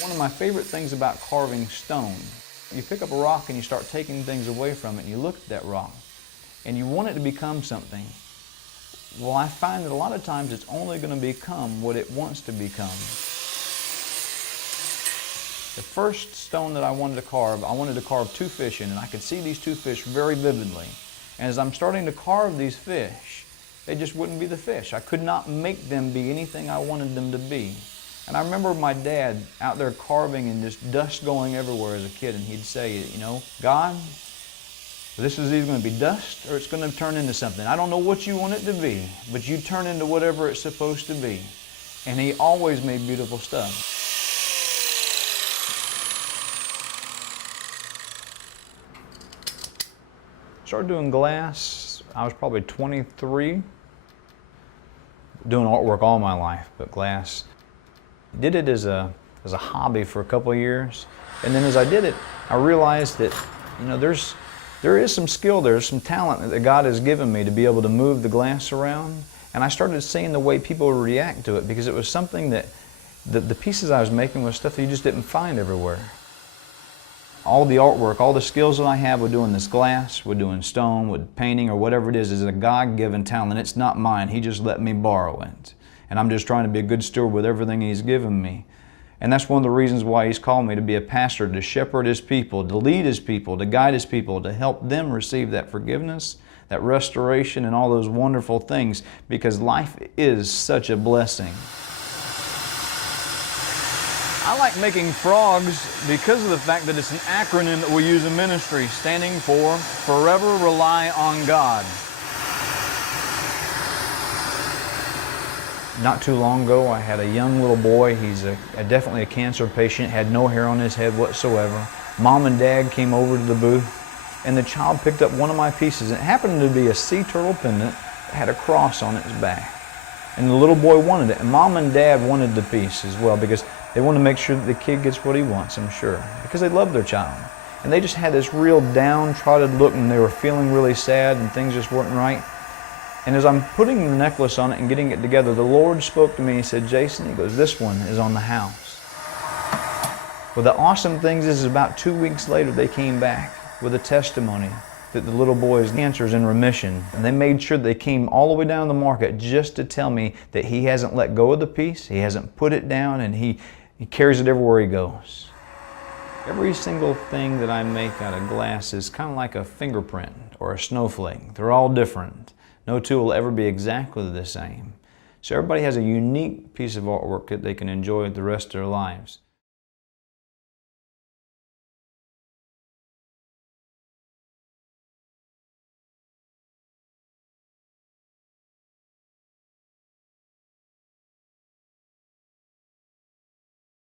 One of my favorite things about carving stone, you pick up a rock and you start taking things away from it and you look at that rock and you want it to become something. Well, I find that a lot of times it's only going to become what it wants to become. The first stone that I wanted to carve two fish in, and I could see these two fish very vividly. And as I'm starting to carve these fish, they just wouldn't be the fish. I could not make them be anything I wanted them to be. And I remember my dad out there carving and just dust going everywhere as a kid, and he'd say, you know, God, this is either going to be dust or it's going to turn into something. I don't know what you want it to be, but you turn into whatever it's supposed to be. And he always made beautiful stuff. Started doing glass, I was probably 23. Doing artwork all my life, but glass. Did it as a hobby for a couple of years. And then as I did it, I realized that, you know, there is some skill, there's some talent that God has given me to be able to move the glass around. And I started seeing the way people would react to it, because it was something that the pieces I was making was stuff that you just didn't find everywhere. All the artwork, all the skills that I have with doing this glass, with doing stone, with painting, or whatever it is a God-given talent. It's not mine. He just let me borrow it. And I'm just trying to be a good steward with everything He's given me. And that's one of the reasons why He's called me to be a pastor, to shepherd His people, to lead His people, to guide His people, to help them receive that forgiveness, that restoration, and all those wonderful things, because life is such a blessing. I like making frogs because of the fact that it's an acronym that we use in ministry, standing for Forever Rely on God. Not too long ago, I had a young little boy. He's definitely a cancer patient, had no hair on his head whatsoever. Mom and Dad came over to the booth, and the child picked up one of my pieces. It happened to be a sea turtle pendant that had a cross on its back. And the little boy wanted it, and Mom and Dad wanted the piece as well, because they want to make sure that the kid gets what he wants, I'm sure, because they love their child. And they just had this real downtrodden look, and they were feeling really sad, and things just weren't right. And as I'm putting the necklace on it and getting it together, the Lord spoke to me. He said, Jason, He goes, this one is on the house. Well, the awesome thing is about 2 weeks later, they came back with a testimony that the little boy's cancer is in remission. And they made sure they came all the way down to the market just to tell me that he hasn't let go of the piece, he hasn't put it down, and he carries it everywhere he goes. Every single thing that I make out of glass is kind of like a fingerprint or a snowflake. They're all different. No two will ever be exactly the same. So everybody has a unique piece of artwork that they can enjoy the rest of their lives.